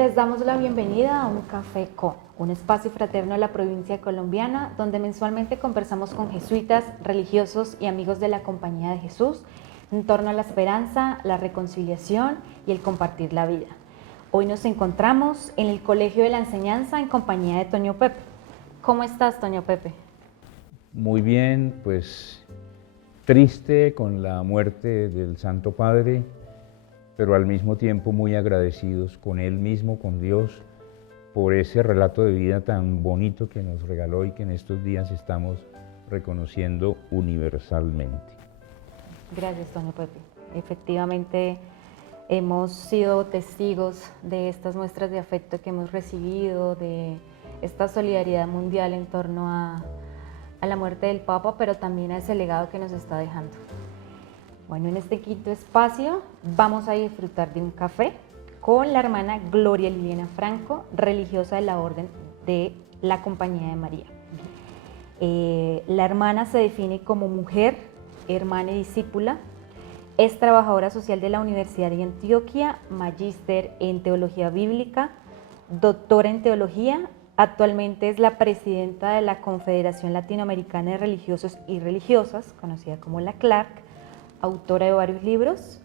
Les damos la bienvenida a Un Café Con, un espacio fraterno de la provincia colombiana donde mensualmente conversamos con jesuitas, religiosos y amigos de la Compañía de Jesús en torno a la esperanza, la reconciliación y el compartir la vida. Hoy nos encontramos en el Colegio de la Enseñanza en compañía de Toño Pepe. ¿Cómo estás, Toño Pepe? Muy bien, pues triste con la muerte del Santo Padre, pero al mismo tiempo muy agradecidos con Él mismo, con Dios, por ese relato de vida tan bonito que nos regaló y que en estos días estamos reconociendo universalmente. Gracias, Toño Pepe. Efectivamente, hemos sido testigos de estas muestras de afecto que hemos recibido, de esta solidaridad mundial en torno a la muerte del Papa, pero también a ese legado que nos está dejando. Bueno, en este quinto espacio vamos a disfrutar de un café con la hermana Gloria Liliana Franco, religiosa de la Orden de la Compañía de María. La hermana se define como mujer, hermana y discípula, es trabajadora social de la Universidad de Antioquia, magíster en Teología Bíblica, doctora en Teología. Actualmente es la presidenta de la Confederación Latinoamericana de Religiosos y Religiosas, conocida como la CLARC, autora de varios libros,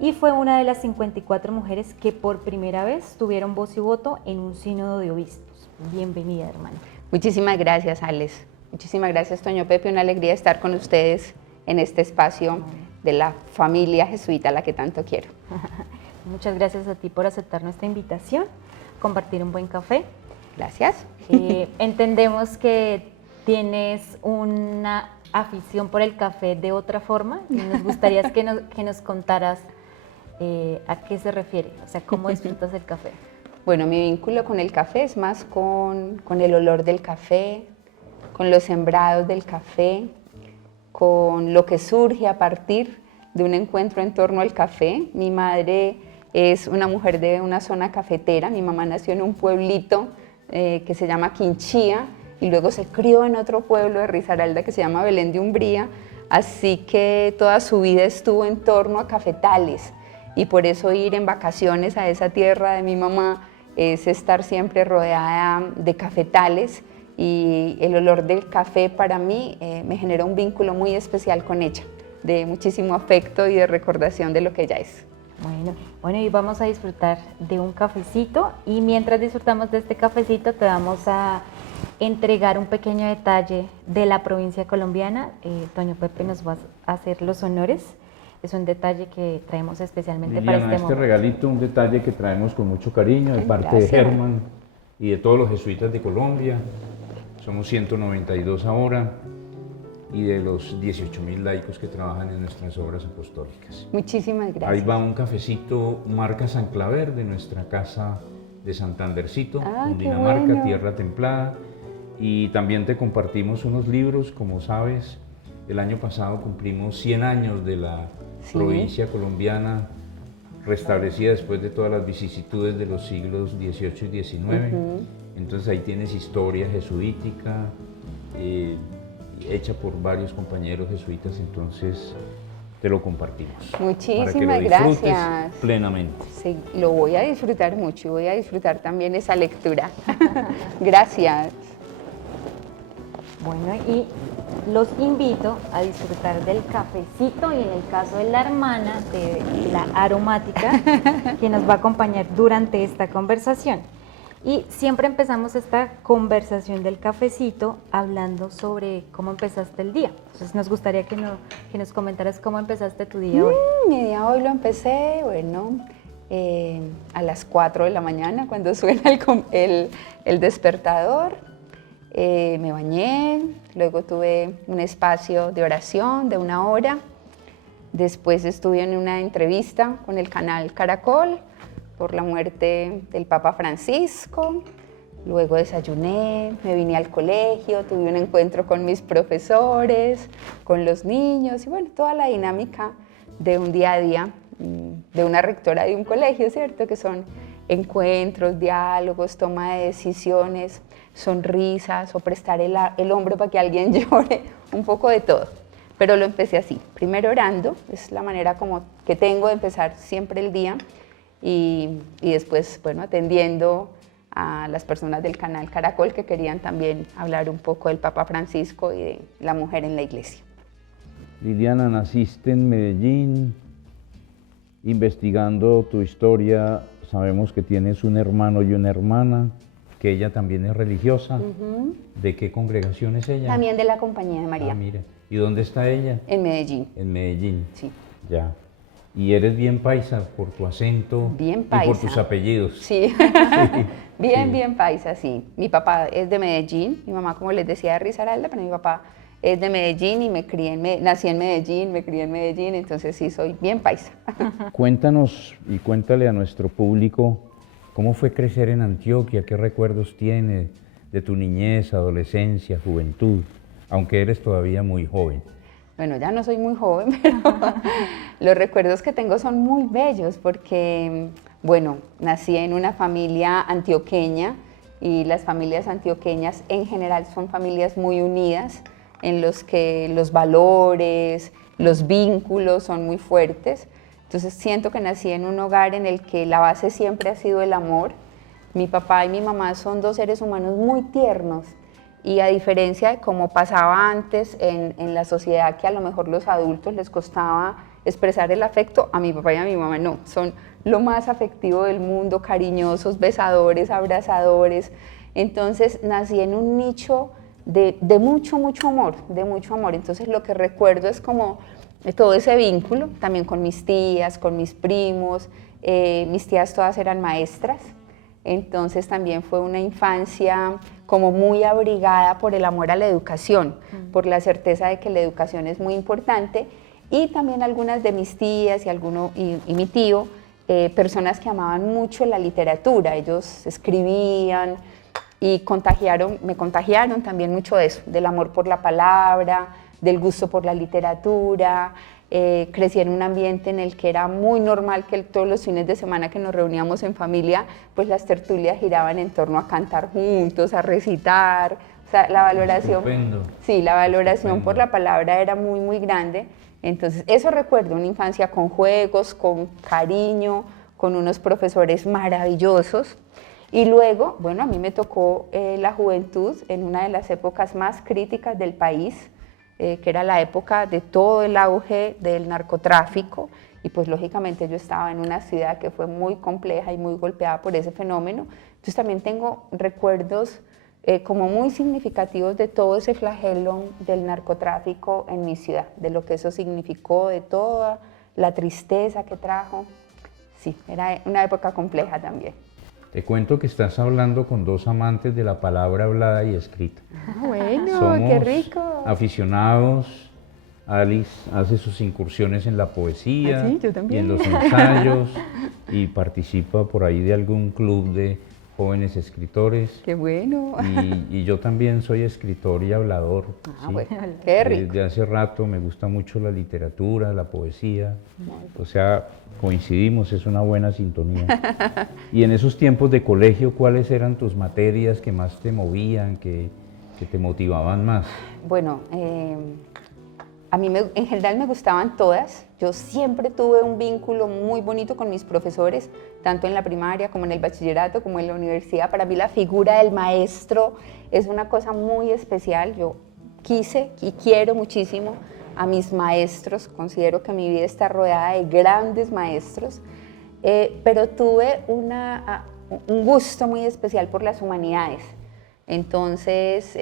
y fue una de las 54 mujeres que por primera vez tuvieron voz y voto en un sínodo de obispos. Bienvenida, hermana. Muchísimas gracias, Alex. Muchísimas gracias, Toño Pepe. Una alegría estar con ustedes en este espacio de la familia jesuita a la que tanto quiero. Muchas gracias a ti por aceptar nuestra invitación, compartir un buen café. Gracias. Entendemos que tienes una afición por el café de otra forma y nos gustaría que nos contaras a qué se refiere, o sea, cómo disfrutas el café. Bueno, mi vínculo con el café es más con el olor del café, con los sembrados del café, con lo que surge a partir de un encuentro en torno al café. Mi madre es una mujer de una zona cafetera, mi mamá nació en un pueblito que se llama Quinchía y luego se crió en otro pueblo de Risaralda que se llama Belén de Umbría, así que toda su vida estuvo en torno a cafetales y por eso ir en vacaciones a esa tierra de mi mamá es estar siempre rodeada de cafetales y el olor del café para mí me generó un vínculo muy especial con ella, de muchísimo afecto y de recordación de lo que ella es. Bueno, y vamos a disfrutar de un cafecito y mientras disfrutamos de este cafecito te vamos a entregar un pequeño detalle de la provincia colombiana. Toño Pepe nos va a hacer los honores. Es un detalle que traemos especialmente Liliana, para este momento. Regalito, un detalle que traemos con mucho cariño de parte Gracias. de Germán y de todos los jesuitas de Colombia. Somos 192 ahora y de los 18.000 laicos que trabajan en nuestras obras apostólicas. Muchísimas gracias. Ahí va un cafecito marca San Claver de nuestra casa de Santandercito, Cundinamarca, bueno. tierra templada. Y también te compartimos unos libros, como sabes, el año pasado cumplimos 100 años de la provincia colombiana restablecida después de todas las vicisitudes de los siglos XVIII y XIX. Entonces ahí tienes historia jesuítica, hecha por varios compañeros jesuitas, entonces te lo compartimos. Muchísimas para que lo disfrutes gracias. Plenamente. Sí, lo voy a disfrutar mucho y voy a disfrutar también esa lectura. Gracias. Bueno, y los invito a disfrutar del cafecito y en el caso de la hermana, de la aromática, que nos va a acompañar durante esta conversación. Y siempre empezamos esta conversación del cafecito hablando sobre cómo empezaste el día. Entonces nos gustaría que nos comentaras cómo empezaste tu día hoy. Mi día hoy lo empecé, bueno, a las 4 de la mañana cuando suena el despertador. Me bañé, luego tuve un espacio de oración de 1 hora. Después estuve en una entrevista con el canal Caracol por la muerte del Papa Francisco. Luego desayuné, me vine al colegio, tuve un encuentro con mis profesores, con los niños y bueno, toda la dinámica de un día a día de una rectora de un colegio, ¿cierto? Que son encuentros, diálogos, toma de decisiones, sonrisas o prestar el hombro para que alguien llore, un poco de todo. Pero lo empecé así, primero orando, es la manera como que tengo de empezar siempre el día, y después, bueno, atendiendo a las personas del canal Caracol que querían también hablar un poco del Papa Francisco y de la mujer en la iglesia. Liliana, naciste en Medellín, investigando tu historia, sabemos que tienes un hermano y una hermana, que ella también es religiosa. ¿De qué congregación es ella? También de la Compañía de María. Ah, mira. ¿Y dónde está ella? En Medellín. En Medellín. Sí. Ya. Y eres bien paisa por tu acento Bien y por paisa. tus apellidos. Sí, Sí. bien paisa, sí. Mi papá es de Medellín, mi mamá, como les decía, de Risaralda, pero mi papá es de Medellín y nací en Medellín, me crié en Medellín, entonces sí, soy bien paisa. Cuéntanos y cuéntale a nuestro público cómo fue crecer en Antioquia, qué recuerdos tienes de tu niñez, adolescencia, juventud, aunque eres todavía muy joven. Bueno, ya no soy muy joven, pero los recuerdos que tengo son muy bellos porque, bueno, nací en una familia antioqueña y las familias antioqueñas en general son familias muy unidas en los que los valores, los vínculos son muy fuertes. Entonces siento que nací en un hogar en el que la base siempre ha sido el amor. Mi papá y mi mamá son dos seres humanos muy tiernos. Y a diferencia de cómo pasaba antes en la sociedad, que a lo mejor los adultos les costaba expresar el afecto, a mi papá y a mi mamá no, son lo más afectivo del mundo, cariñosos, besadores, abrazadores. Entonces nací en un nicho de mucho amor, de mucho amor. Entonces lo que recuerdo es como todo ese vínculo, también con mis tías, con mis primos, mis tías todas eran maestras. Entonces también fue una infancia como muy abrigada por el amor a la educación, por la certeza de que la educación es muy importante, y también algunas de mis tías y mi tío, personas que amaban mucho la literatura. Ellos escribían y me contagiaron también mucho de eso, del amor por la palabra, del gusto por la literatura. Crecí en un ambiente en el que era muy normal que todos los fines de semana que nos reuníamos en familia, pues las tertulias giraban en torno a cantar juntos, a recitar. O sea, la valoración, Estupendo. sí, la valoración Estupendo. por la palabra era muy grande. Entonces, eso recuerdo, una infancia con juegos, con cariño, con unos profesores maravillosos. Y luego, bueno, a mí me tocó la juventud en una de las épocas más críticas del país, que era la época de todo el auge del narcotráfico, y pues lógicamente yo estaba en una ciudad que fue muy compleja y muy golpeada por ese fenómeno. Entonces también tengo recuerdos como muy significativos de todo ese flagelo del narcotráfico en mi ciudad, de lo que eso significó, de toda la tristeza que trajo. Sí, era una época compleja también. Te cuento que estás hablando con dos amantes de la palabra hablada y escrita. Bueno, Somos qué rico. aficionados. Alice hace sus incursiones en la poesía ¿Ah, sí? Yo y también. en los ensayos y participa por ahí de algún club de jóvenes escritores. Qué bueno. Y yo también soy escritor y hablador. ¿sí? Bueno, qué rico. Desde hace rato me gusta mucho la literatura, la poesía. O sea, coincidimos, es una buena sintonía. Y en esos tiempos de colegio, ¿cuáles eran tus materias que más te movían, que te motivaban más? Bueno, a mí en general me gustaban todas. Yo siempre tuve un vínculo muy bonito con mis profesores, tanto en la primaria como en el bachillerato, como en la universidad. Para mí la figura del maestro es una cosa muy especial. Yo quise y quiero muchísimo a mis maestros. Considero que mi vida está rodeada de grandes maestros, pero tuve un gusto muy especial por las humanidades. Entonces,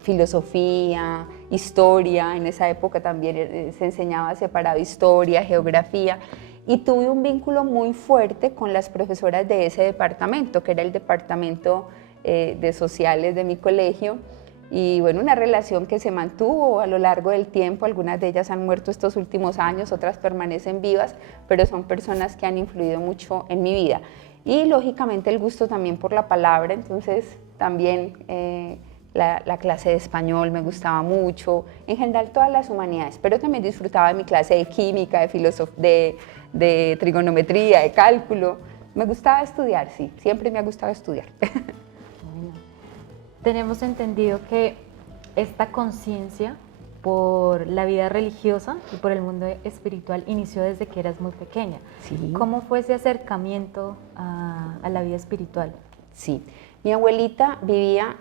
filosofía, historia, en esa época también se enseñaba separado historia, geografía, y tuve un vínculo muy fuerte con las profesoras de ese departamento, que era el departamento de sociales de mi colegio, y bueno, una relación que se mantuvo a lo largo del tiempo. Algunas de ellas han muerto estos últimos años, otras permanecen vivas, pero son personas que han influido mucho en mi vida. Y lógicamente el gusto también por la palabra, entonces también la clase de español me gustaba mucho, en general todas las humanidades, pero también disfrutaba de mi clase de química, de trigonometría, de cálculo. Me gustaba estudiar, sí, siempre me ha gustado estudiar. Bueno, tenemos entendido que esta conciencia por la vida religiosa y por el mundo espiritual inició desde que eras muy pequeña. Sí. ¿Cómo fue ese acercamiento a la vida espiritual? Sí, mi abuelita vivía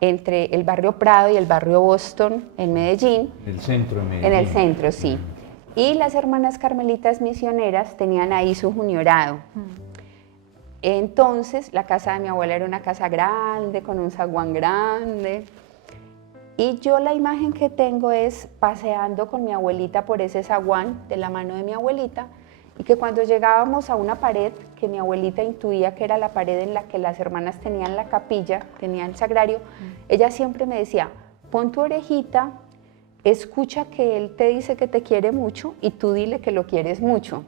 entre el barrio Prado y el barrio Boston en Medellín. En el centro de Medellín. En el centro, sí. Y las hermanas carmelitas misioneras tenían ahí su juniorado. Entonces, la casa de mi abuela era una casa grande, con un zaguán grande. Y yo la imagen que tengo es paseando con mi abuelita por ese zaguán de la mano de mi abuelita, y que cuando llegábamos a una pared que mi abuelita intuía que era la pared en la que las hermanas tenían la capilla, tenían el sagrario, ella siempre me decía, pon tu orejita, escucha que él te dice que te quiere mucho y tú dile que lo quieres mucho.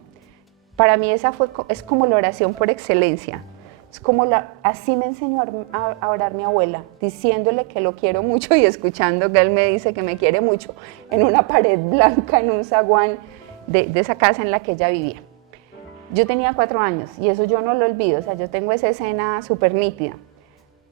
Para mí es como la oración por excelencia. Es como así me enseñó a orar mi abuela, diciéndole que lo quiero mucho y escuchando que él me dice que me quiere mucho en una pared blanca, en un zaguán de esa casa en la que ella vivía. Yo tenía 4 años y eso yo no lo olvido, o sea, yo tengo esa escena súper nítida.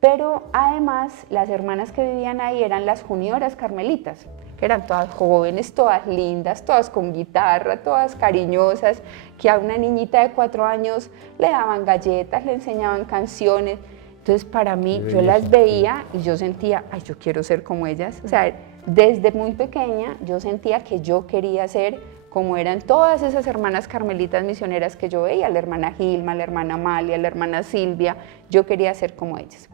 Pero además las hermanas que vivían ahí eran las junioras carmelitas, que eran todas jóvenes, todas lindas, todas con guitarra, todas cariñosas, que a una niñita de 4 años le daban galletas, le enseñaban canciones. Entonces para mí yo las veía y yo sentía, ay, yo quiero ser como ellas. O sea, desde muy pequeña yo sentía que yo quería ser como eran todas esas hermanas carmelitas misioneras que yo veía, la hermana Gilma, la hermana Amalia, la hermana Silvia, yo quería ser como ellas.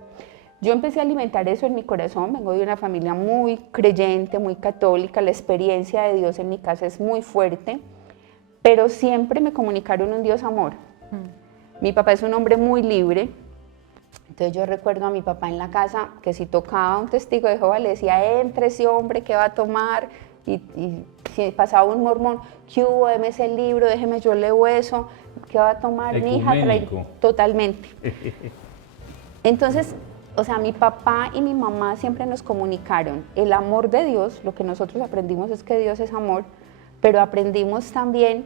Yo empecé a alimentar eso en mi corazón, vengo de una familia muy creyente, muy católica, la experiencia de Dios en mi casa es muy fuerte, pero siempre me comunicaron un Dios amor. Mi papá es un hombre muy libre, entonces yo recuerdo a mi papá en la casa que si tocaba un testigo de Jehová le decía, entre ese hombre, ¿qué va a tomar? Y si pasaba un mormón, ¿qué hubo? Deme ese libro, déjeme yo leo eso, ¿qué va a tomar mi hija? Totalmente. Entonces, o sea, mi papá y mi mamá siempre nos comunicaron el amor de Dios, lo que nosotros aprendimos es que Dios es amor, pero aprendimos también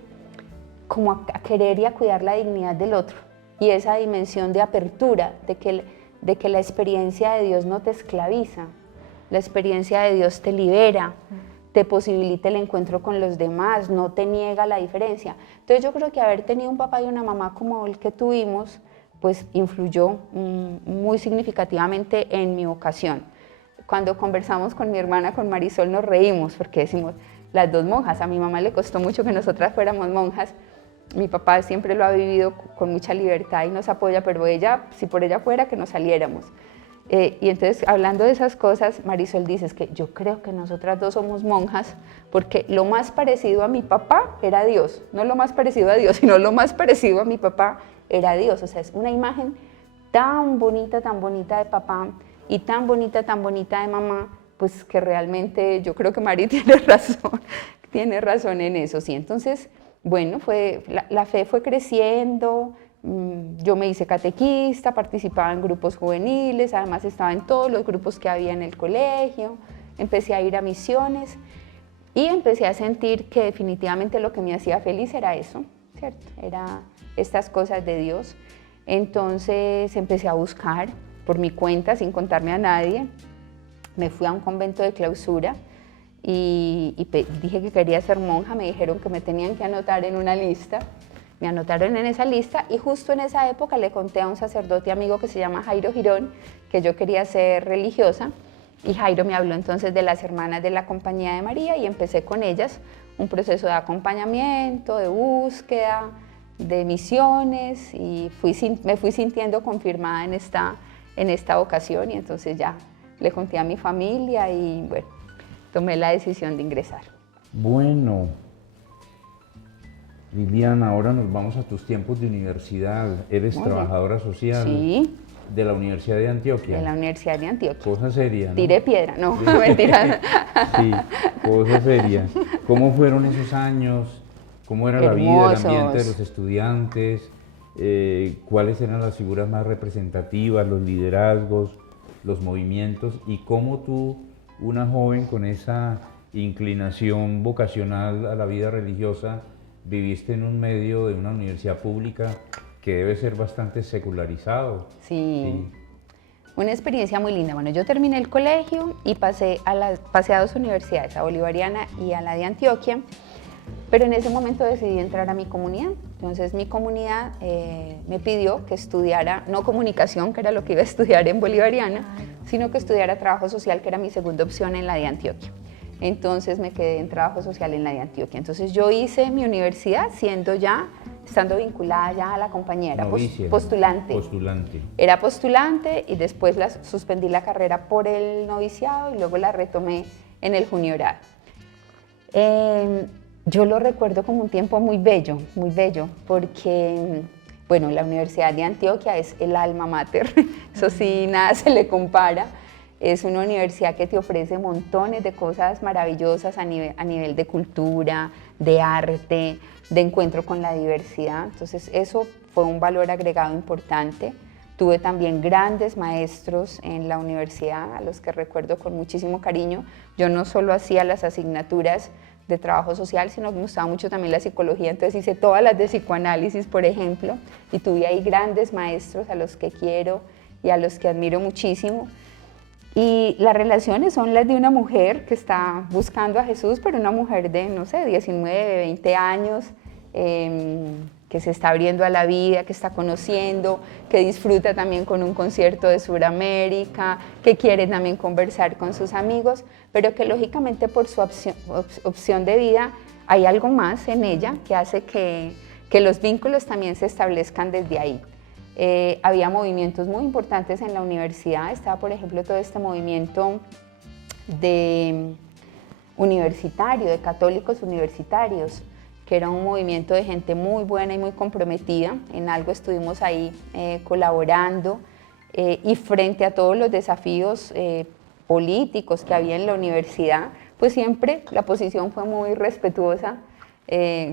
como a querer y a cuidar la dignidad del otro y esa dimensión de apertura, de que la experiencia de Dios no te esclaviza, la experiencia de Dios te libera, te posibilita el encuentro con los demás, no te niega la diferencia. Entonces yo creo que haber tenido un papá y una mamá como el que tuvimos, pues influyó muy significativamente en mi vocación. Cuando conversamos con mi hermana, con Marisol, nos reímos porque decimos, las dos monjas, a mi mamá le costó mucho que nosotras fuéramos monjas, mi papá siempre lo ha vivido con mucha libertad y nos apoya, pero ella, si por ella fuera, que nos saliéramos. Y entonces, hablando de esas cosas, Marisol dice, es que yo creo que nosotras dos somos monjas, porque lo más parecido a mi papá era Dios, no lo más parecido a Dios, sino lo más parecido a mi papá era Dios. O sea, es una imagen tan bonita de papá y tan bonita de mamá, pues que realmente yo creo que Mari tiene razón en eso, sí. Entonces, bueno, la fe fue creciendo. Yo me hice catequista, participaba en grupos juveniles, además estaba en todos los grupos que había en el colegio, empecé a ir a misiones y empecé a sentir que definitivamente lo que me hacía feliz era eso, ¿cierto? Era estas cosas de Dios. Entonces empecé a buscar por mi cuenta, sin contarme a nadie, me fui a un convento de clausura y dije que quería ser monja, me dijeron que me tenían que anotar en una lista. Me anotaron en esa lista y justo en esa época le conté a un sacerdote amigo que se llama Jairo Girón que yo quería ser religiosa y Jairo me habló entonces de las hermanas de la Compañía de María y empecé con ellas un proceso de acompañamiento, de búsqueda, de misiones y me fui sintiendo confirmada en esta vocación y entonces ya le conté a mi familia y bueno, tomé la decisión de ingresar. Bueno. Liliana, ahora nos vamos a tus tiempos de universidad. Eres trabajadora social de la Universidad de Antioquia. De la Universidad de Antioquia. Cosa seria, ¿no? Tiré piedra, no, mentira. Sí, cosa seria. ¿Cómo fueron esos años? ¿Cómo era la vida, el ambiente de los estudiantes? ¿Cuáles eran las figuras más representativas, los liderazgos, los movimientos? ¿Y cómo tú, una joven con esa inclinación vocacional a la vida religiosa, viviste en un medio de una universidad pública que debe ser bastante secularizado? Sí. Una experiencia muy linda. Bueno, yo terminé el colegio y pasé a dos universidades, a Bolivariana y a la de Antioquia, pero en ese momento decidí entrar a mi comunidad. Entonces mi comunidad me pidió que estudiara, no comunicación, que era lo que iba a estudiar en Bolivariana, sino que estudiara trabajo social, que era mi segunda opción en la de Antioquia. Entonces me quedé en trabajo social en la de Antioquia. Entonces yo hice mi universidad estando vinculada ya a la compañía, era postulante. Era postulante y después suspendí la carrera por el noviciado y luego la retomé en el juniorado. Yo lo recuerdo como un tiempo muy bello, porque bueno, la Universidad de Antioquia es el alma mater, eso sí, nada se le compara. Es una universidad que te ofrece montones de cosas maravillosas a nivel de cultura, de arte, de encuentro con la diversidad. Entonces eso fue un valor agregado importante. Tuve también grandes maestros en la universidad, a los que recuerdo con muchísimo cariño. Yo no solo hacía las asignaturas de trabajo social, sino que me gustaba mucho también la psicología, entonces hice todas las de psicoanálisis, por ejemplo, y tuve ahí grandes maestros a los que quiero y a los que admiro muchísimo. Y las relaciones son las de una mujer que está buscando a Jesús, pero una mujer de, no sé, 19, 20 años, que se está abriendo a la vida, que está conociendo, que disfruta también con un concierto de Sudamérica, que quiere también conversar con sus amigos, pero que lógicamente por su opción de vida hay algo más en ella que hace que los vínculos también se establezcan desde ahí. Había movimientos muy importantes en la universidad, estaba por ejemplo todo este movimiento universitario, de católicos universitarios, que era un movimiento de gente muy buena y muy comprometida. En algo estuvimos ahí colaborando y frente a todos los desafíos políticos que había en la universidad, pues siempre la posición fue muy respetuosa.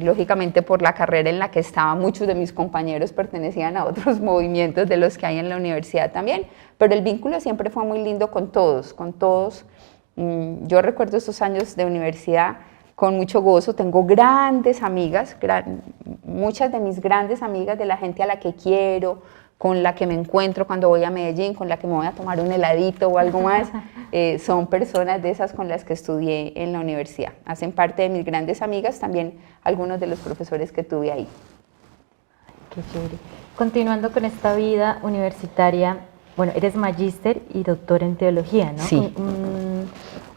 Lógicamente por la carrera en la que estaba, muchos de mis compañeros pertenecían a otros movimientos de los que hay en la universidad también, pero el vínculo siempre fue muy lindo con todos. Yo recuerdo estos años de universidad con mucho gozo, tengo grandes amigas, muchas de mis grandes amigas, de la gente a la que quiero, con la que me encuentro cuando voy a Medellín, con la que me voy a tomar un heladito o algo más, son personas de esas con las que estudié en la universidad. Hacen parte de mis grandes amigas, también algunos de los profesores que tuve ahí. Qué chévere. Continuando con esta vida universitaria, bueno, eres magíster y doctor en teología, ¿no? Sí.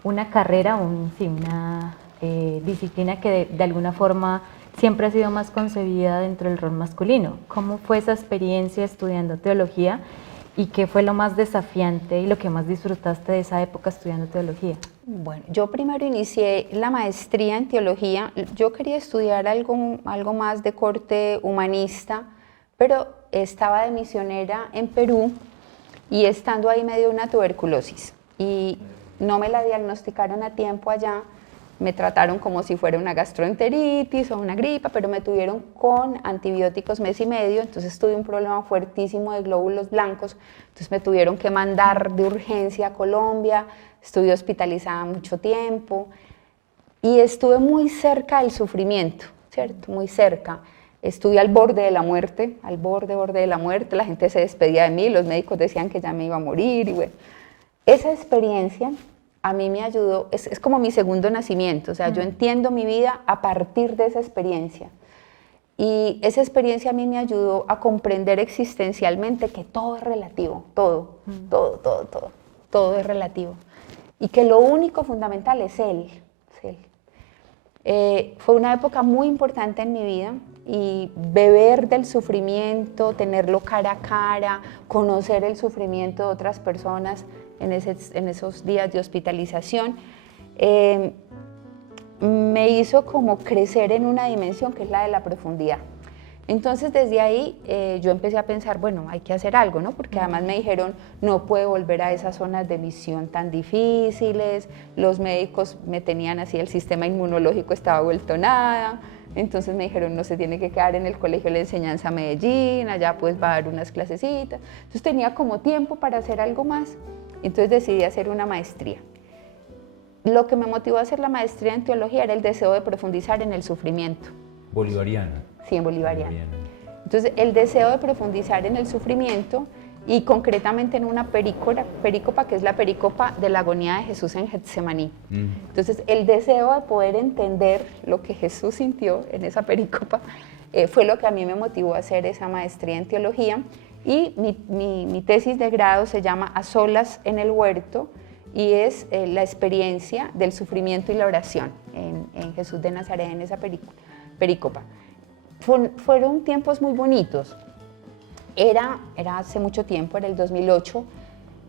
Una carrera, una disciplina que de alguna forma siempre ha sido más concebida dentro del rol masculino. ¿Cómo fue esa experiencia estudiando teología y qué fue lo más desafiante y lo que más disfrutaste de esa época estudiando teología? Bueno, yo primero inicié la maestría en teología. Yo quería estudiar algo más de corte humanista, pero estaba de misionera en Perú y estando ahí me dio una tuberculosis y no me la diagnosticaron a tiempo allá. Me trataron como si fuera una gastroenteritis o una gripa, pero me tuvieron con antibióticos mes y medio, entonces tuve un problema fuertísimo de glóbulos blancos, entonces me tuvieron que mandar de urgencia a Colombia, estuve hospitalizada mucho tiempo y estuve muy cerca del sufrimiento, ¿cierto? Muy cerca. Estuve al borde de la muerte, al borde de la muerte, la gente se despedía de mí, los médicos decían que ya me iba a morir y bueno, esa experiencia a mí me ayudó, es como mi segundo nacimiento, o sea, yo entiendo mi vida a partir de esa experiencia. Y esa experiencia a mí me ayudó a comprender existencialmente que todo es relativo, todo es relativo. Y que lo único fundamental es Él. Fue una época muy importante en mi vida y beber del sufrimiento, tenerlo cara a cara, conocer el sufrimiento de otras personas, en esos días de hospitalización, me hizo como crecer en una dimensión que es la de la profundidad. Entonces desde ahí yo empecé a pensar, bueno, hay que hacer algo, ¿no? Porque además me dijeron, no puede volver a esas zonas de misión tan difíciles, los médicos me tenían así, el sistema inmunológico estaba vuelto nada, entonces me dijeron, no se tiene que quedar en el Colegio de la Enseñanza Medellín, allá pues va a dar unas clasecitas, entonces tenía como tiempo para hacer algo más. Entonces decidí hacer una maestría. Lo que me motivó a hacer la maestría en teología era el deseo de profundizar en el sufrimiento. Bolivariana. Sí, en bolivariana. Entonces el deseo de profundizar en el sufrimiento y concretamente en una perícopa que es la perícopa de la agonía de Jesús en Getsemaní. Entonces, el deseo de poder entender lo que Jesús sintió en esa perícopa fue lo que a mí me motivó a hacer esa maestría en teología, y mi tesis de grado se llama A solas en el huerto, y es la experiencia del sufrimiento y la oración en Jesús de Nazaret, en esa perícopa. Fueron tiempos muy bonitos. Era hace mucho tiempo, era el 2008.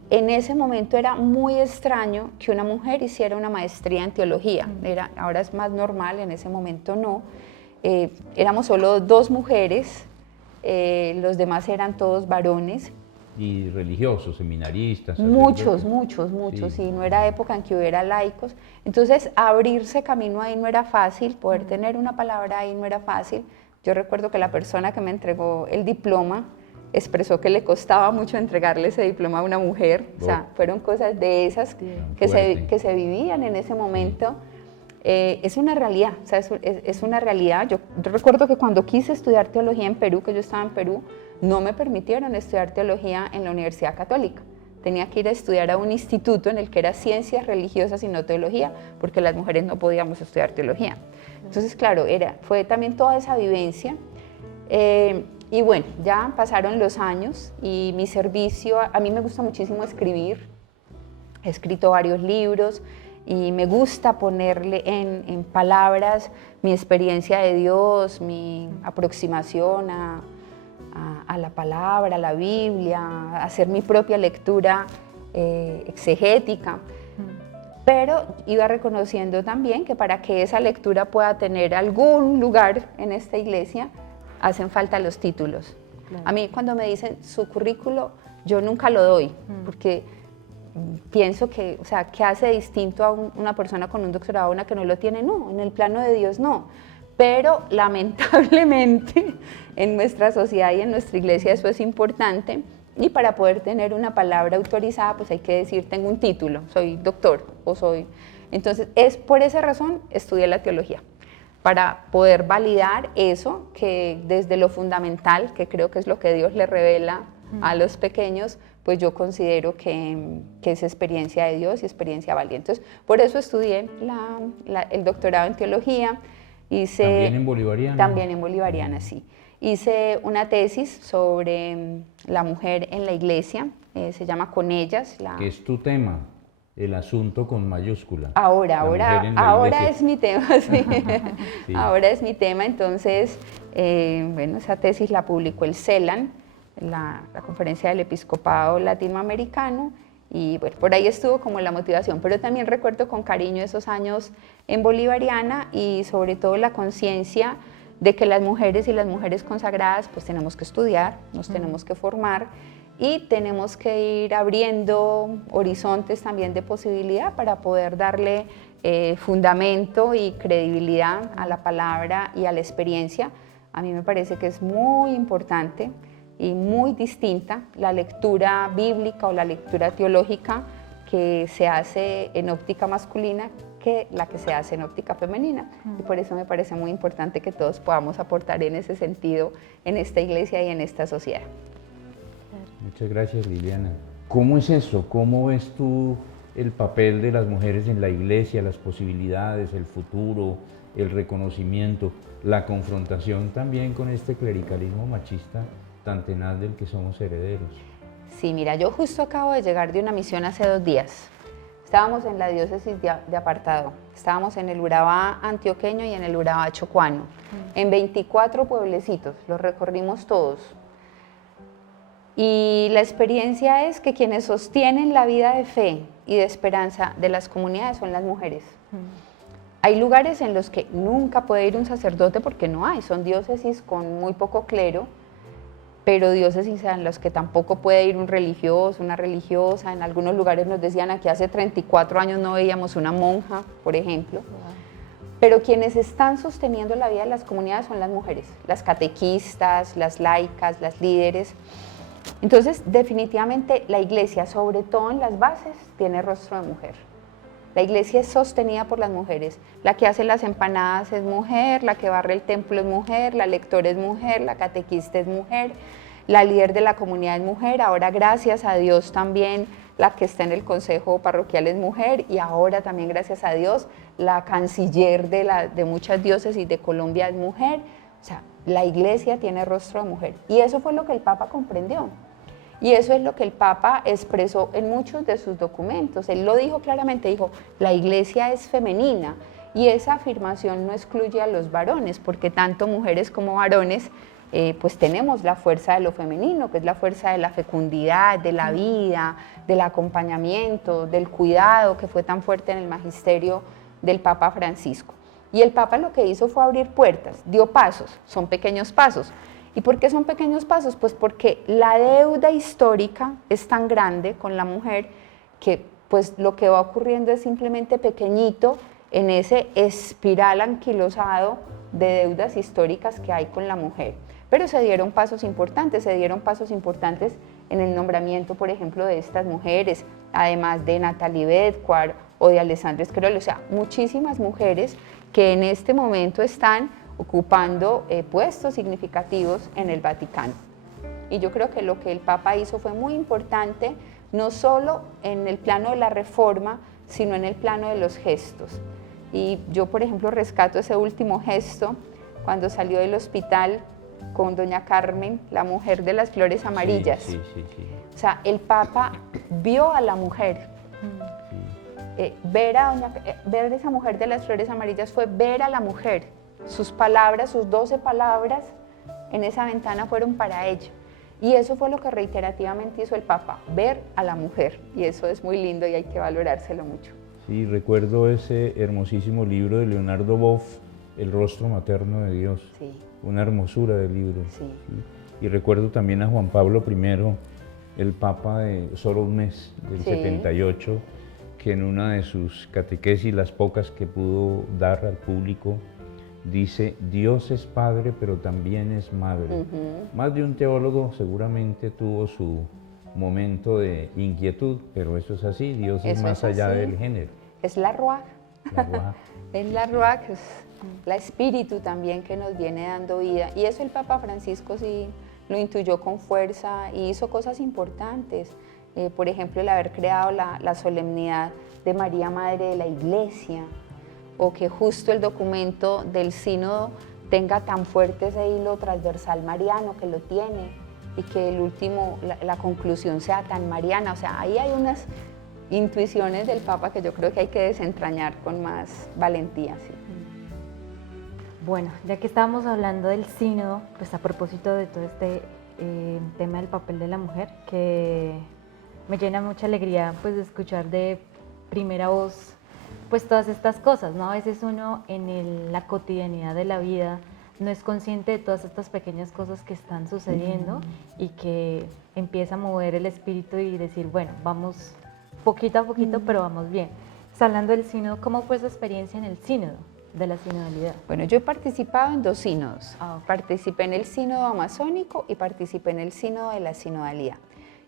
En ese momento era muy extraño que una mujer hiciera una maestría en teología. Ahora es más normal, en ese momento no. Éramos solo 2 mujeres, los demás eran todos varones. Y religiosos, seminaristas. Muchos, Sí. y no era época en que hubiera laicos. Entonces, abrirse camino ahí no era fácil, poder tener una palabra ahí no era fácil. Yo recuerdo que la persona que me entregó el diploma expresó que le costaba mucho entregarle ese diploma a una mujer. O sea, fueron cosas de esas que se vivían en ese momento. Es una realidad, o sea, es una realidad. Yo recuerdo que cuando quise estudiar teología en Perú, que yo estaba en Perú, no me permitieron estudiar teología en la Universidad Católica. Tenía que ir a estudiar a un instituto en el que era ciencias religiosas y no teología, porque las mujeres no podíamos estudiar teología. Entonces, claro, fue también toda esa vivencia. Y bueno, ya pasaron los años y mi servicio, a mí me gusta muchísimo escribir. He escrito varios libros y me gusta ponerle en palabras mi experiencia de Dios, mi aproximación a la palabra, a la Biblia, a hacer mi propia lectura exegética. Pero iba reconociendo también que para que esa lectura pueda tener algún lugar en esta iglesia, hacen falta los títulos. Claro. A mí cuando me dicen su currículo, yo nunca lo doy, porque pienso que, o sea, ¿qué hace distinto a una persona con un doctorado a una que no lo tiene? No, en el plano de Dios no. Pero lamentablemente en nuestra sociedad y en nuestra iglesia eso es importante, y para poder tener una palabra autorizada pues hay que decir tengo un título, soy doctor o soy... Entonces es por esa razón estudié la teología, para poder validar eso que desde lo fundamental, que creo que es lo que Dios le revela a los pequeños, pues yo considero que es experiencia de Dios y experiencia válida. Entonces, por eso estudié el doctorado en teología. ¿También en bolivariana? También en bolivariana, sí. Hice una tesis sobre la mujer en la iglesia, se llama Con ellas. ¿Qué es tu tema? El asunto con mayúscula. Ahora es mi tema, sí. Sí. Ahora es mi tema, entonces, bueno, esa tesis la publicó el CELAN, la Conferencia del Episcopado Latinoamericano, y bueno, por ahí estuvo como la motivación, pero también recuerdo con cariño esos años en bolivariana y sobre todo la conciencia de que las mujeres y las mujeres consagradas pues tenemos que estudiar, nos tenemos que formar, y tenemos que ir abriendo horizontes también de posibilidad para poder darle fundamento y credibilidad a la palabra y a la experiencia. A mí me parece que es muy importante y muy distinta la lectura bíblica o la lectura teológica que se hace en óptica masculina que la que se hace en óptica femenina. Y por eso me parece muy importante que todos podamos aportar en ese sentido en esta iglesia y en esta sociedad. Muchas gracias, Liliana. ¿Cómo es eso? ¿Cómo ves tú el papel de las mujeres en la iglesia, las posibilidades, el futuro, el reconocimiento, la confrontación también con este clericalismo machista tan tenaz del que somos herederos? Sí, mira, yo justo acabo de llegar de una misión hace 2 días. Estábamos en la diócesis de Apartado, estábamos en el Urabá antioqueño y en el Urabá chocuano, en 24 pueblecitos, los recorrimos todos. Y la experiencia es que quienes sostienen la vida de fe y de esperanza de las comunidades son las mujeres. Hay lugares en los que nunca puede ir un sacerdote porque no hay, son diócesis con muy poco clero, pero diócesis en los que tampoco puede ir un religioso, una religiosa. En algunos lugares nos decían aquí hace 34 años no veíamos una monja, por ejemplo. Pero quienes están sosteniendo la vida de las comunidades son las mujeres, las catequistas, las laicas, las líderes. Entonces, definitivamente la iglesia, sobre todo en las bases, tiene rostro de mujer. La iglesia es sostenida por las mujeres. La que hace las empanadas es mujer, la que barre el templo es mujer, la lectora es mujer, la catequista es mujer. la líder de la comunidad es mujer, ahora gracias a Dios también la que está en el consejo parroquial es mujer y ahora también gracias a Dios la canciller de muchas diócesis de Colombia es mujer. O sea, la iglesia tiene rostro de mujer y eso fue lo que el Papa comprendió. Y eso es lo que el Papa expresó en muchos de sus documentos. Él lo dijo claramente, dijo, la iglesia es femenina y esa afirmación no excluye a los varones, porque tanto mujeres como varones pues tenemos la fuerza de lo femenino, que es la fuerza de la fecundidad, de la vida, del acompañamiento, del cuidado, que fue tan fuerte en el magisterio del Papa Francisco. Y el Papa lo que hizo fue abrir puertas, dio pasos, son pequeños pasos. ¿Y por qué son pequeños pasos? Pues porque la deuda histórica es tan grande con la mujer que pues lo que va ocurriendo es simplemente pequeñito en ese espiral anquilosado de deudas históricas que hay con la mujer. Pero se dieron pasos importantes en el nombramiento, por ejemplo, de estas mujeres, además de Natalie Bedcuart o de Alessandra Scaroli, o sea, muchísimas mujeres que en este momento están ocupando puestos significativos en el Vaticano. Y yo creo que lo que el Papa hizo fue muy importante, no solo en el plano de la reforma, sino en el plano de los gestos. Y yo, por ejemplo, rescato ese último gesto cuando salió del hospital con doña Carmen, la mujer de las flores amarillas. Sí. O sea, el Papa vio a la mujer. Ver a esa mujer de las flores amarillas fue ver a la mujer. Sus palabras, sus 12 palabras en esa ventana fueron para ella. Y eso fue lo que reiterativamente hizo el Papa, ver a la mujer. Y eso es muy lindo y hay que valorárselo mucho. Sí, recuerdo ese hermosísimo libro de Leonardo Boff, El rostro materno de Dios. Sí. Una hermosura de libro. Sí. Sí. Y recuerdo también a Juan Pablo I, el Papa de solo un mes, del 78, que en una de sus catequesis, las pocas que pudo dar al público, dice, Dios es Padre, pero también es Madre. Más de un teólogo seguramente tuvo su momento de inquietud, pero eso es así, Dios es más allá del género. Es la Ruach. La Ruach. Es la Ruach, es la espíritu también que nos viene dando vida. Y eso el Papa Francisco sí lo intuyó con fuerza y hizo cosas importantes. Por ejemplo, el haber creado la solemnidad de María Madre de la Iglesia, o que justo el documento del sínodo tenga tan fuerte ese hilo transversal mariano que lo tiene, y que el último, la conclusión sea tan mariana. O sea, ahí hay unas intuiciones del Papa que yo creo que hay que desentrañar con más valentía. Sí. Bueno, ya que estábamos hablando del sínodo, pues a propósito de todo este tema del papel de la mujer, que me llena mucha alegría pues de escuchar de primera voz pues todas estas cosas, ¿no? A veces uno en la cotidianidad de la vida no es consciente de todas estas pequeñas cosas que están sucediendo y que empieza a mover el espíritu y decir, bueno, vamos poquito a poquito, pero vamos bien. Pues, hablando del sínodo, ¿cómo fue su experiencia en el sínodo, de la sinodalidad? Bueno, yo he participado en 2 sínodos. Okay. Participé en el sínodo amazónico y participé en el sínodo de la sinodalidad.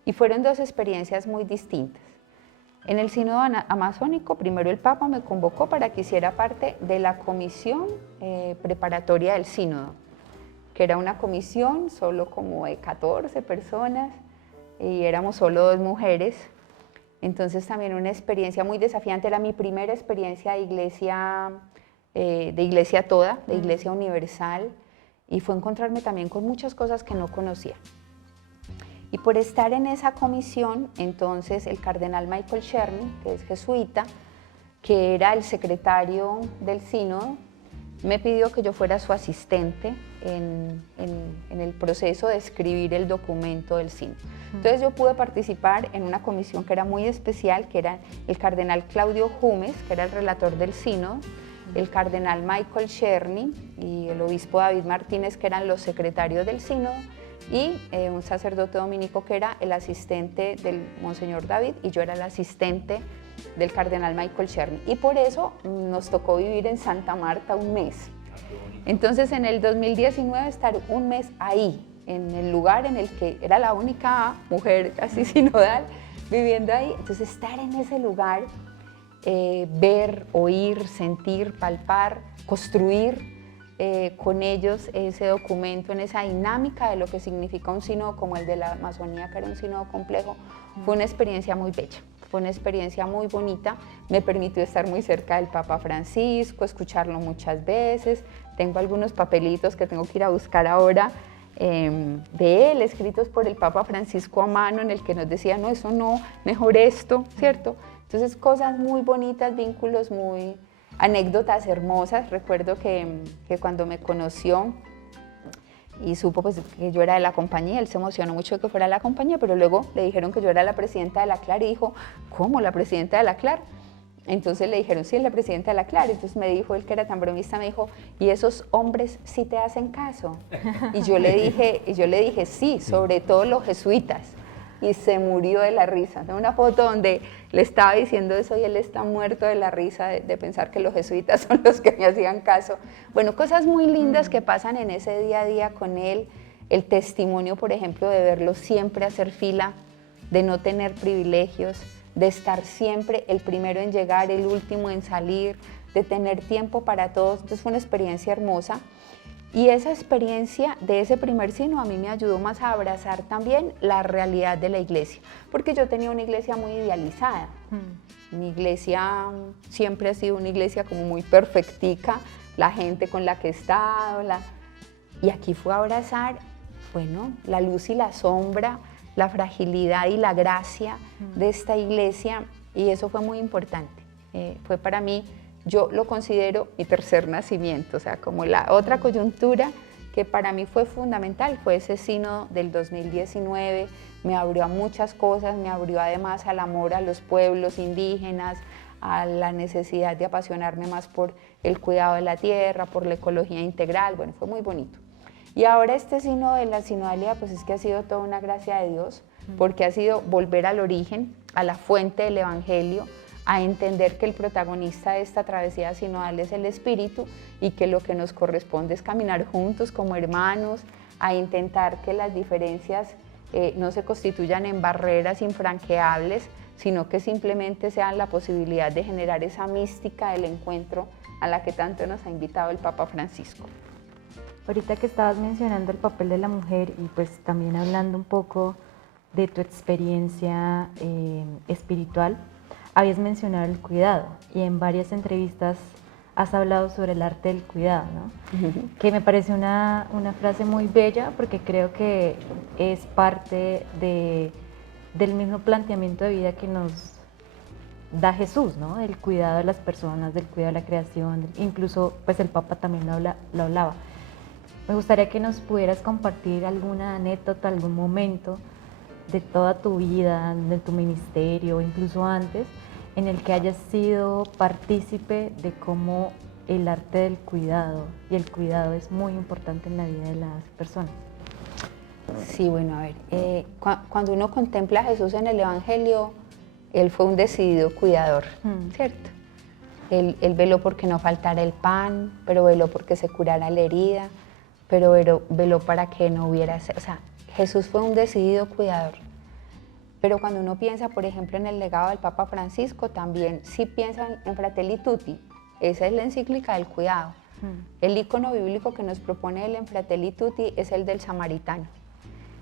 Y fueron 2 experiencias muy distintas. En el sínodo amazónico, primero el Papa me convocó para que hiciera parte de la comisión preparatoria del sínodo, que era una comisión solo como de 14 personas y éramos solo 2 mujeres. Entonces también una experiencia muy desafiante, era mi primera experiencia de iglesia toda, de iglesia universal, y fue encontrarme también con muchas cosas que no conocía. Y por estar en esa comisión, entonces el cardenal Michael Cherny, que es jesuita, que era el secretario del sínodo, me pidió que yo fuera su asistente en el proceso de escribir el documento del sínodo. Entonces yo pude participar en una comisión que era muy especial, que era el cardenal Claudio Jumes, que era el relator del sínodo, el cardenal Michael Cherny y el obispo David Martínez, que eran los secretarios del sínodo, y un sacerdote dominico que era el asistente del Monseñor David, y yo era el asistente del cardenal Michael Cherny. Y por eso nos tocó vivir en Santa Marta un mes. Entonces en el 2019 estar un mes ahí, en el lugar en el que era la única mujer así sinodal viviendo ahí. Entonces estar en ese lugar, ver, oír, sentir, palpar, construir con ellos ese documento, en esa dinámica de lo que significa un sínodo como el de la Amazonía, que era un sínodo complejo, fue una experiencia muy bella. Fue una experiencia muy bonita, me permitió estar muy cerca del Papa Francisco, escucharlo muchas veces. Tengo algunos papelitos que tengo que ir a buscar ahora de él, escritos por el Papa Francisco a mano, en el que nos decía, no, eso no, mejor esto, ¿cierto? Entonces, cosas muy bonitas, vínculos muy, anécdotas hermosas. Recuerdo que cuando me conoció y supo pues, que yo era de la compañía, él se emocionó mucho de que fuera de la compañía, pero luego le dijeron que yo era la presidenta de la CLAR y dijo, ¿cómo la presidenta de la CLAR? Entonces le dijeron, sí, es la presidenta de la CLAR. Entonces me dijo, él que era tan bromista, me dijo, ¿y esos hombres sí te hacen caso? Y yo le dije, sí, sobre todo los jesuitas. Y se murió de la risa. Tengo una foto donde le estaba diciendo eso y él está muerto de la risa de pensar que los jesuitas son los que me hacían caso. Bueno, cosas muy lindas que pasan en ese día a día con él. El testimonio, por ejemplo, de verlo siempre hacer fila, de no tener privilegios, de estar siempre el primero en llegar, el último en salir, de tener tiempo para todos. Entonces fue una experiencia hermosa. Y esa experiencia de ese primer sínodo a mí me ayudó más a abrazar también la realidad de la iglesia, porque yo tenía una iglesia muy idealizada. Mi iglesia siempre ha sido una iglesia como muy perfectica, la gente con la que he estado, y aquí fue a abrazar, bueno, la luz y la sombra, la fragilidad y la gracia de esta iglesia, y eso fue muy importante. Fue para mí, yo lo considero mi tercer nacimiento, o sea, como la otra coyuntura que para mí fue fundamental, fue ese sínodo del 2019, me abrió a muchas cosas, me abrió además al amor a los pueblos indígenas, a la necesidad de apasionarme más por el cuidado de la tierra, por la ecología integral, bueno, fue muy bonito. Y ahora este sínodo de la sinodalidad, pues es que ha sido toda una gracia de Dios, porque ha sido volver al origen, a la fuente del Evangelio, a entender que el protagonista de esta travesía sinodal es el Espíritu y que lo que nos corresponde es caminar juntos como hermanos, a intentar que las diferencias no se constituyan en barreras infranqueables, sino que simplemente sean la posibilidad de generar esa mística del encuentro a la que tanto nos ha invitado el Papa Francisco. Ahorita que estabas mencionando el papel de la mujer y pues también hablando un poco de tu experiencia espiritual, habías mencionado el cuidado y en varias entrevistas has hablado sobre el arte del cuidado, ¿no? Que me parece una frase muy bella porque creo que es parte del mismo planteamiento de vida que nos da Jesús, ¿no? El cuidado de las personas, del cuidado de la creación, incluso pues el Papa también lo hablaba. Me gustaría que nos pudieras compartir alguna anécdota, algún momento de toda tu vida, de tu ministerio, incluso antes, en el que hayas sido partícipe de cómo el arte del cuidado y el cuidado es muy importante en la vida de las personas. Sí, bueno, a ver, cuando uno contempla a Jesús en el Evangelio, Él fue un decidido cuidador, ¿cierto? Él veló porque no faltara el pan, pero veló porque se curara la herida, pero veló para que no hubiera, o sea, Jesús fue un decidido cuidador. Pero cuando uno piensa, por ejemplo, en el legado del Papa Francisco, también sí piensan en Fratelli Tutti, esa es la encíclica del cuidado. El icono bíblico que nos propone él en Fratelli Tutti es el del samaritano.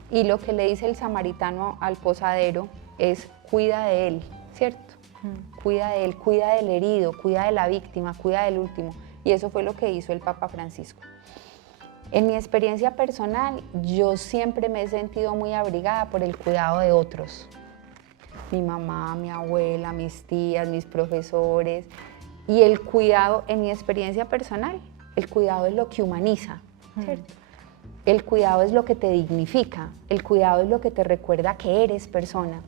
Y lo que le dice el samaritano al posadero es, cuida de él, ¿cierto? Cuida de él, cuida del herido, cuida de la víctima, cuida del último. Y eso fue lo que hizo el Papa Francisco. En mi experiencia personal, yo siempre me he sentido muy abrigada por el cuidado de otros. Mi mamá, mi abuela, mis tías, mis profesores. Y el cuidado, en mi experiencia personal, el cuidado es lo que humaniza, ¿cierto? El cuidado es lo que te dignifica, el cuidado es lo que te recuerda que eres persona.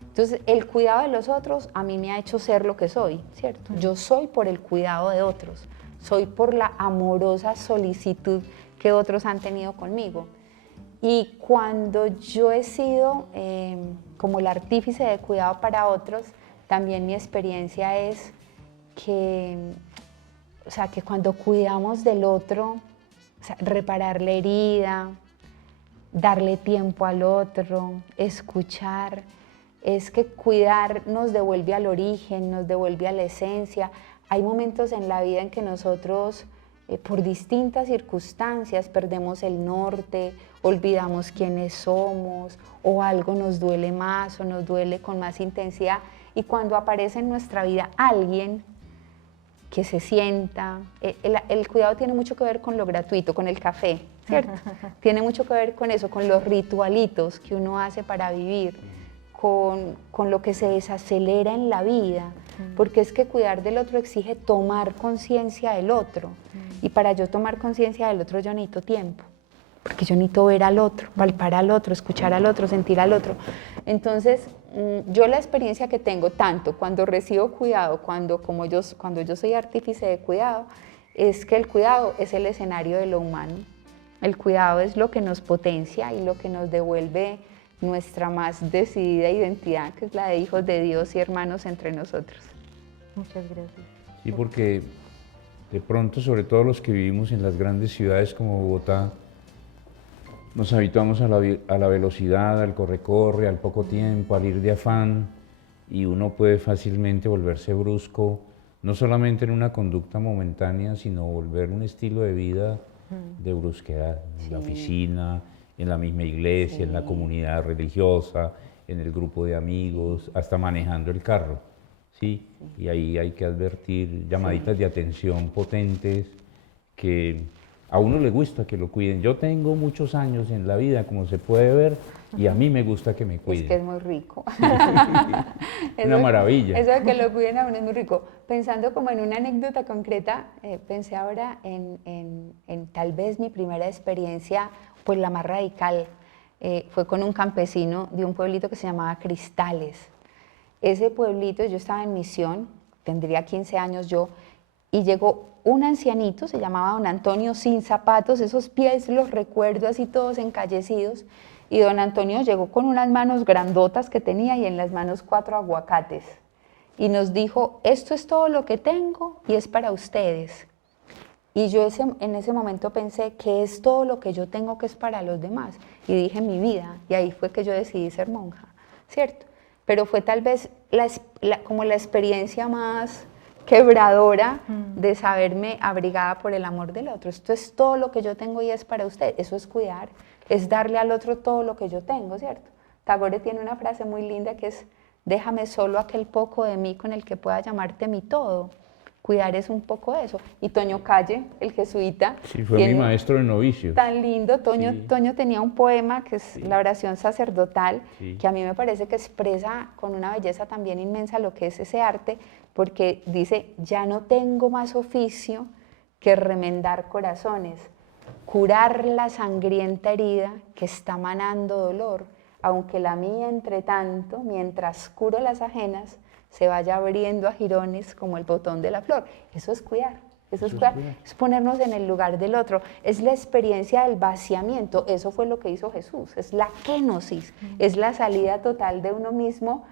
Entonces, el cuidado de los otros a mí me ha hecho ser lo que soy, ¿cierto? Yo soy por el cuidado de otros, soy por la amorosa solicitud que otros han tenido conmigo. Y cuando yo he sido como el artífice de cuidado para otros, también mi experiencia es que, o sea, que cuando cuidamos del otro, o sea, reparar la herida, darle tiempo al otro, escuchar, es que cuidar nos devuelve al origen, nos devuelve a la esencia. Hay momentos en la vida en que nosotros por distintas circunstancias perdemos el norte, olvidamos quiénes somos, o algo nos duele más o nos duele con más intensidad. Y cuando aparece en nuestra vida alguien que se sienta, el cuidado tiene mucho que ver con lo gratuito, con el café, ¿cierto? Tiene mucho que ver con eso, con los ritualitos que uno hace para vivir, con lo que se desacelera en la vida, porque es que cuidar del otro exige tomar conciencia del otro, y para yo tomar conciencia del otro yo necesito tiempo, porque yo necesito ver al otro, palpar al otro, escuchar al otro, sentir al otro. Entonces, yo la experiencia que tengo, tanto cuando recibo cuidado, cuando yo soy artífice de cuidado, es que el cuidado es el escenario de lo humano. El cuidado es lo que nos potencia y lo que nos devuelve nuestra más decidida identidad, que es la de hijos de Dios y hermanos entre nosotros. Muchas gracias. Sí, porque de pronto, sobre todo los que vivimos en las grandes ciudades como Bogotá, nos habituamos a la velocidad, al corre-corre, al poco tiempo, al ir de afán, y uno puede fácilmente volverse brusco, no solamente en una conducta momentánea, sino volver un estilo de vida de brusquedad, en la oficina, en la misma iglesia, en la comunidad religiosa, en el grupo de amigos, hasta manejando el carro, ¿sí? Y ahí hay que advertir llamaditas de atención potentes que a uno le gusta que lo cuiden. Yo tengo muchos años en la vida, como se puede ver, y a mí me gusta que me cuiden. Es que es muy rico. Una maravilla. Eso de que lo cuiden a uno es muy rico. Pensando como en una anécdota concreta, pensé ahora en tal vez mi primera experiencia, pues la más radical, fue con un campesino de un pueblito que se llamaba Cristales. Ese pueblito, yo estaba en misión, tendría 15 años yo, y llegó un ancianito, se llamaba don Antonio, sin zapatos, esos pies los recuerdo así todos encallecidos, y don Antonio llegó con unas manos grandotas que tenía y en las manos 4 aguacates, y nos dijo, esto es todo lo que tengo y es para ustedes. Y yo en ese momento pensé, ¿qué es todo lo que yo tengo que es para los demás? Y dije, mi vida, y ahí fue que yo decidí ser monja, ¿cierto? Pero fue tal vez como la experiencia más quebradora de saberme abrigada por el amor del otro. Esto es todo lo que yo tengo y es para usted. Eso es cuidar, es darle al otro todo lo que yo tengo, ¿cierto? Tagore tiene una frase muy linda que es, déjame solo aquel poco de mí con el que pueda llamarte mi todo. Cuidar es un poco eso. Y Toño Calle, el jesuita, Sí, fue mi maestro de novicio. Tan lindo. Toño, Sí. Toño tenía un poema que es la oración sacerdotal, Sí. que a mí me parece que expresa con una belleza también inmensa lo que es ese arte, porque dice, ya no tengo más oficio que remendar corazones, curar la sangrienta herida que está manando dolor, aunque la mía entre tanto, mientras curo las ajenas, se vaya abriendo a jirones como el botón de la flor. Eso es cuidar, eso es cuidar, es ponernos en el lugar del otro, es la experiencia del vaciamiento, eso fue lo que hizo Jesús, es la kenosis, es la salida total de uno mismo,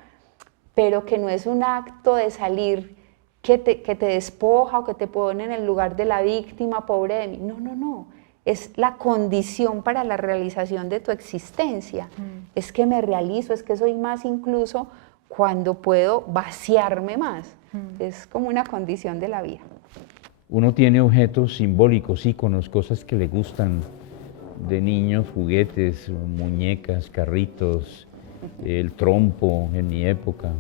pero que no es un acto de salir que te despoja o que te pone en el lugar de la víctima, pobre de mí, no, no, no, es la condición para la realización de tu existencia, es que me realizo, es que soy más incluso cuando puedo vaciarme más, es como una condición de la vida. Uno tiene objetos simbólicos, íconos, cosas que le gustan de niños, juguetes, muñecas, carritos, el trompo en mi época,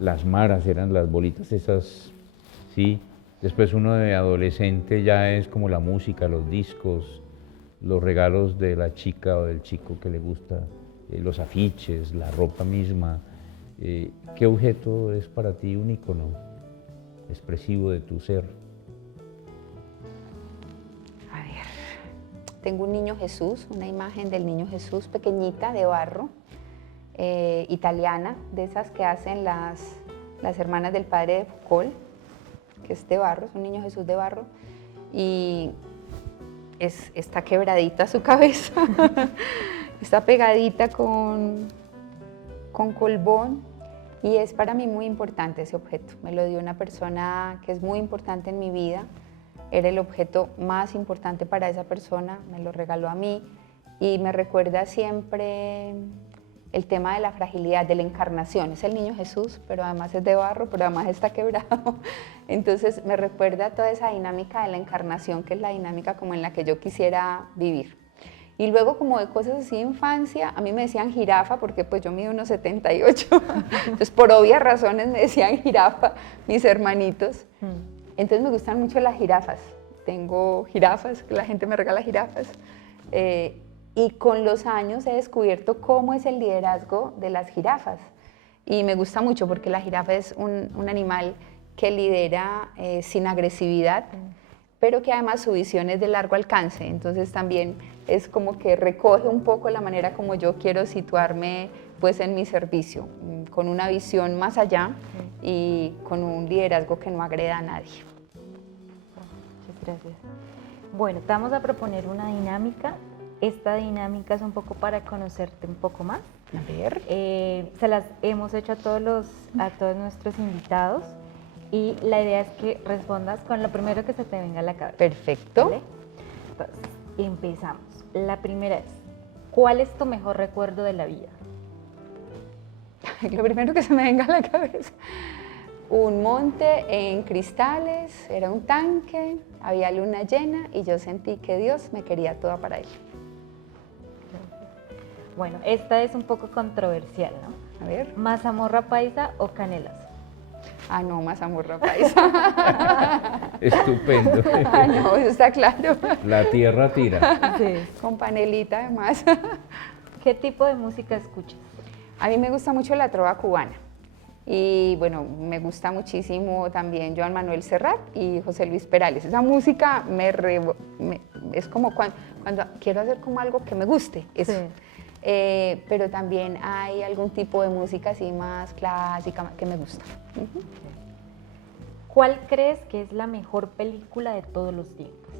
las maras eran las bolitas esas, sí. Después uno de adolescente ya es como la música, los discos, los regalos de la chica o del chico que le gusta, los afiches, la ropa misma. ¿Qué objeto es para ti un ícono expresivo de tu ser? A ver, tengo un niño Jesús, una imagen del niño Jesús pequeñita de barro, italiana, de esas que hacen las hermanas del padre de Foucault, que es de barro, es un niño Jesús de barro, y está quebradita su cabeza, está pegadita con colbón, y es para mí muy importante ese objeto. Me lo dio una persona que es muy importante en mi vida, era el objeto más importante para esa persona, me lo regaló a mí y me recuerda siempre el tema de la fragilidad, de la encarnación. Es el niño Jesús, pero además es de barro, pero además está quebrado. Entonces me recuerda toda esa dinámica de la encarnación, que es la dinámica como en la que yo quisiera vivir. Y luego como de cosas así de infancia, a mí me decían jirafa porque pues yo mido unos 78, entonces por obvias razones me decían jirafa mis hermanitos. Entonces me gustan mucho las jirafas, tengo jirafas, la gente me regala jirafas. Y con los años he descubierto cómo es el liderazgo de las jirafas. Y me gusta mucho porque la jirafa es un animal que lidera sin agresividad, pero que además su visión es de largo alcance. Entonces también es como que recoge un poco la manera como yo quiero situarme pues, en mi servicio, con una visión más allá y con un liderazgo que no agreda a nadie. Muchas gracias. Bueno, te vamos a proponer una dinámica. Esta dinámica es un poco para conocerte un poco más. A ver. Se las hemos hecho a todos nuestros invitados y la idea es que respondas con lo primero que se te venga a la cabeza. Perfecto. ¿Vale? Entonces, empezamos. La primera es, ¿cuál es tu mejor recuerdo de la vida? Lo primero que se me venga a la cabeza. Un monte en cristales, era un tanque, había luna llena y yo sentí que Dios me quería toda para él. Bueno, esta es un poco controversial, ¿no? A ver. ¿Mazamorra paisa o canelas? Ah, no, mazamorra paisa. Estupendo. Ah, no, eso está claro. La tierra tira. Sí. Con panelita además. ¿Qué tipo de música escuchas? A mí me gusta mucho la trova cubana. Y bueno, me gusta muchísimo también Joan Manuel Serrat y José Luis Perales. Esa música es como cuando quiero hacer como algo que me guste. Eso. Sí. Pero también hay algún tipo de música así más clásica que me gusta. ¿Cuál crees que es la mejor película de todos los tiempos?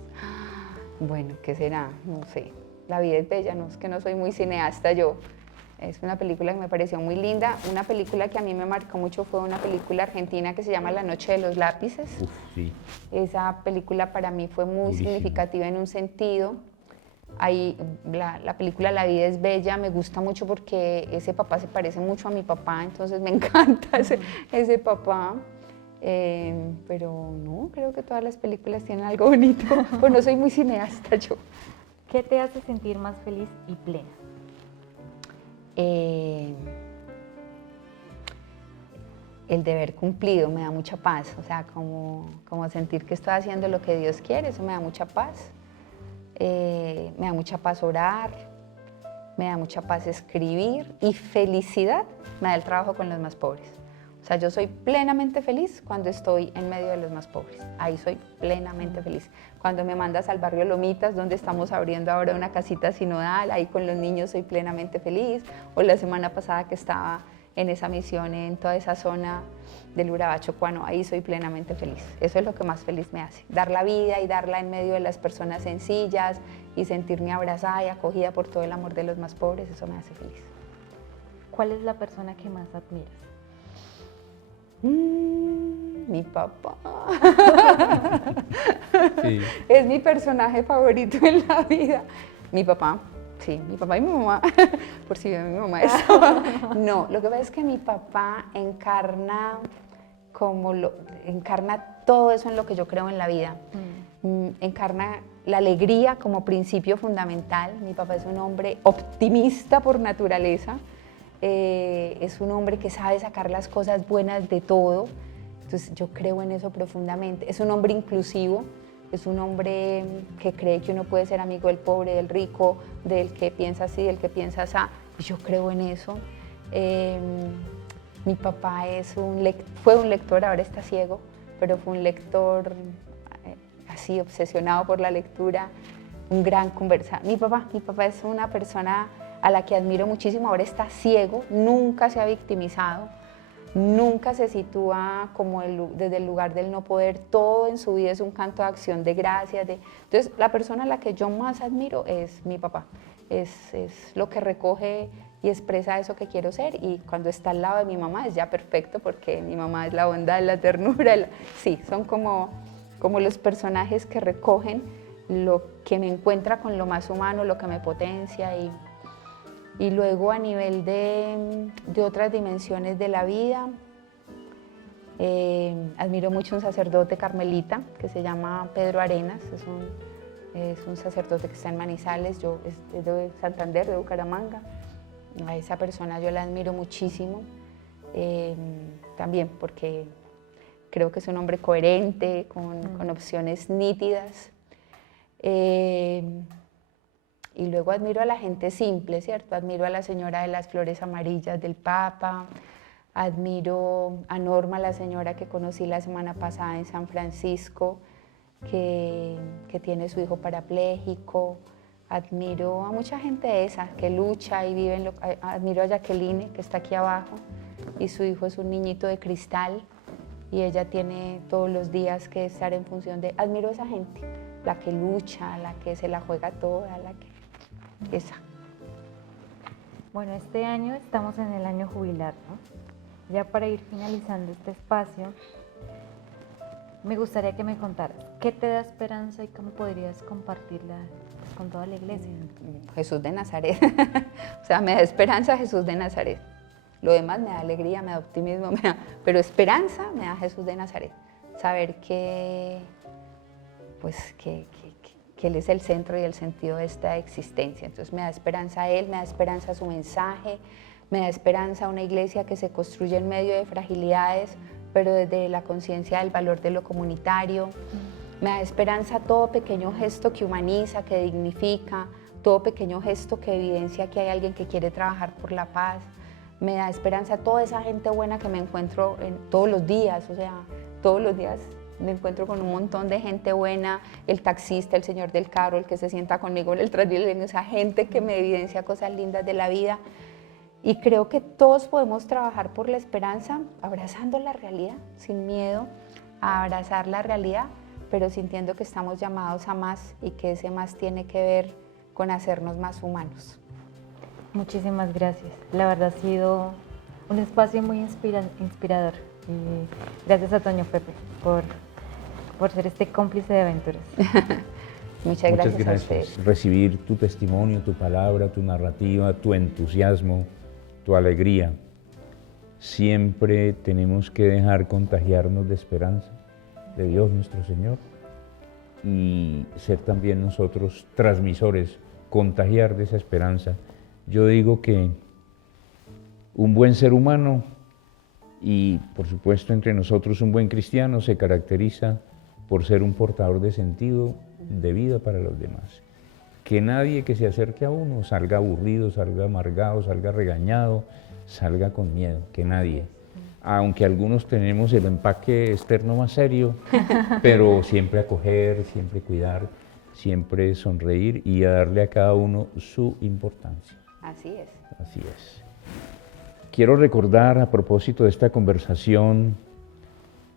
Bueno, ¿qué será? No sé. La vida es bella, no es que no soy muy cineasta yo. Es una película que me pareció muy linda. Una película que a mí me marcó mucho fue una película argentina que se llama La noche de los lápices. Uf, sí. Esa película para mí fue muy Durísima. significativa en un sentido. Ahí, la película La vida es bella me gusta mucho porque ese papá se parece mucho a mi papá, entonces me encanta ese papá. Pero no, creo que todas las películas tienen algo bonito. Pues no soy muy cineasta yo. ¿Qué te hace sentir más feliz y plena? El deber cumplido me da mucha paz, o sea, como sentir que estoy haciendo lo que Dios quiere, eso me da mucha paz. Me da mucha paz orar, me da mucha paz escribir y felicidad me da el trabajo con los más pobres. O sea, yo soy plenamente feliz cuando estoy en medio de los más pobres. Ahí soy plenamente feliz. Cuando me mandas al barrio Lomitas, donde estamos abriendo ahora una casita sinodal, ahí con los niños soy plenamente feliz. O la semana pasada que estaba en esa misión en toda esa zona del Urabá chocuano, ahí soy plenamente feliz. Eso es lo que más feliz me hace. Dar la vida y darla en medio de las personas sencillas y sentirme abrazada y acogida por todo el amor de los más pobres, eso me hace feliz. ¿Cuál es la persona que más admiras? Mi papá. Sí. Es mi personaje favorito en la vida. Mi papá, sí, mi papá y mi mamá, por si ve mi mamá eso. No, lo que pasa es que mi papá encarna todo eso en lo que yo creo en la vida. Encarna la alegría como principio fundamental. Mi papá es un hombre optimista por naturaleza. Es un hombre que sabe sacar las cosas buenas de todo, entonces yo creo en eso profundamente. Es un hombre inclusivo, es un hombre que cree que uno puede ser amigo del pobre, del rico, del que piensa así, del que piensa así, y yo creo en eso. Mi papá fue un lector, ahora está ciego, pero fue un lector así obsesionado por la lectura, un gran conversador. Mi papá es una persona a la que admiro muchísimo, ahora está ciego, nunca se ha victimizado, nunca se sitúa como desde el lugar del no poder, todo en su vida es un canto de acción de gracias. Entonces, la persona a la que yo más admiro es mi papá, es lo que recoge y expresa eso que quiero ser, y cuando está al lado de mi mamá es ya perfecto, porque mi mamá es la bondad, la ternura, sí, son como los personajes que recogen lo que me encuentra con lo más humano, lo que me potencia Y luego a nivel de otras dimensiones de la vida, admiro mucho un sacerdote carmelita que se llama Pedro Arenas, es un sacerdote que está en Manizales, yo es de Santander, de Bucaramanga. A esa persona yo la admiro muchísimo, también porque creo que es un hombre coherente, con opciones nítidas. Y luego admiro a la gente simple, ¿cierto? Admiro a la señora de las flores amarillas del Papa, admiro a Norma, la señora que conocí la semana pasada en San Francisco, que tiene su hijo parapléjico. Admiro a mucha gente esa, que lucha y vive admiro a Jacqueline, que está aquí abajo, y su hijo es un niñito de cristal, y ella tiene todos los días que estar en función de... Admiro a esa gente, la que lucha, la que se la juega toda, esa. Bueno, este año estamos en el año jubilar, ¿no? Ya para ir finalizando este espacio, me gustaría que me contaras qué te da esperanza y cómo podrías compartirla pues, con toda la iglesia. Jesús de Nazaret. O sea, me da esperanza Jesús de Nazaret. Lo demás me da alegría, me da optimismo, pero esperanza me da Jesús de Nazaret. Saber que Él es el centro y el sentido de esta existencia. Entonces me da esperanza a Él, me da esperanza a su mensaje, me da esperanza a una iglesia que se construye en medio de fragilidades, pero desde la conciencia del valor de lo comunitario. Me da esperanza a todo pequeño gesto que humaniza, que dignifica, todo pequeño gesto que evidencia que hay alguien que quiere trabajar por la paz. Me da esperanza a toda esa gente buena que me encuentro todos los días, o sea, todos los días me encuentro con un montón de gente buena, el taxista, el señor del carro, el que se sienta conmigo en el Transmilenio, esa gente que me evidencia cosas lindas de la vida. Y creo que todos podemos trabajar por la esperanza, abrazando la realidad, sin miedo a abrazar la realidad, pero sintiendo que estamos llamados a más y que ese más tiene que ver con hacernos más humanos. Muchísimas gracias. La verdad ha sido un espacio muy inspirador. Y gracias a Toño Pepe por ser este cómplice de aventuras. Muchas gracias a ustedes. Recibir tu testimonio, tu palabra, tu narrativa, tu entusiasmo, tu alegría. Siempre tenemos que dejar contagiarnos de esperanza de Dios nuestro Señor y ser también nosotros transmisores, contagiar de esa esperanza. Yo digo que un buen ser humano y por supuesto entre nosotros un buen cristiano se caracteriza por ser un portador de sentido de vida para los demás. Que nadie que se acerque a uno salga aburrido, salga amargado, salga regañado, salga con miedo, que nadie. Aunque algunos tenemos el empaque externo más serio, pero siempre acoger, siempre cuidar, siempre sonreír y a darle a cada uno su importancia. Así es. Así es. Quiero recordar a propósito de esta conversación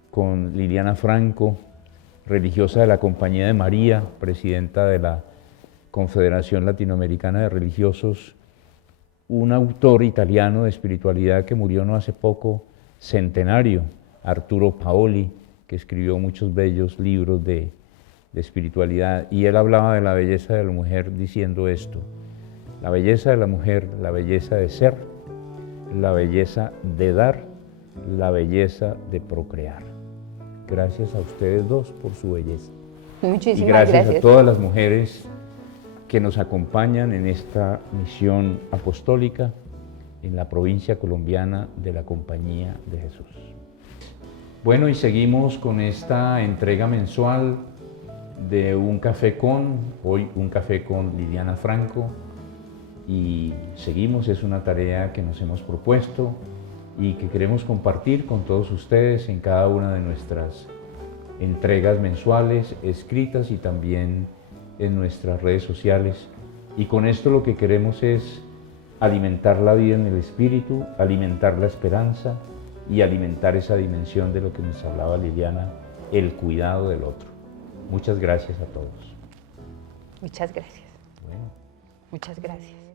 con Liliana Franco, religiosa de la Compañía de María, presidenta de la Confederación Latinoamericana de Religiosos, un autor italiano de espiritualidad que murió no hace poco, centenario, Arturo Paoli, que escribió muchos bellos libros de espiritualidad, y él hablaba de la belleza de la mujer diciendo esto: la belleza de la mujer, la belleza de ser, la belleza de dar, la belleza de procrear. Gracias a ustedes dos por su belleza. Muchísimas y gracias gracias a todas las mujeres que nos acompañan en esta misión apostólica en la provincia colombiana de la Compañía de Jesús. Bueno, y seguimos con esta entrega mensual de Un Café Con, hoy Un Café con Liliana Franco, y seguimos, es una tarea que nos hemos propuesto y que queremos compartir con todos ustedes en cada una de nuestras entregas mensuales, escritas y también en nuestras redes sociales. Y con esto lo que queremos es alimentar la vida en el espíritu, alimentar la esperanza y alimentar esa dimensión de lo que nos hablaba Liliana, el cuidado del otro. Muchas gracias a todos. Muchas gracias. Bueno. Muchas gracias.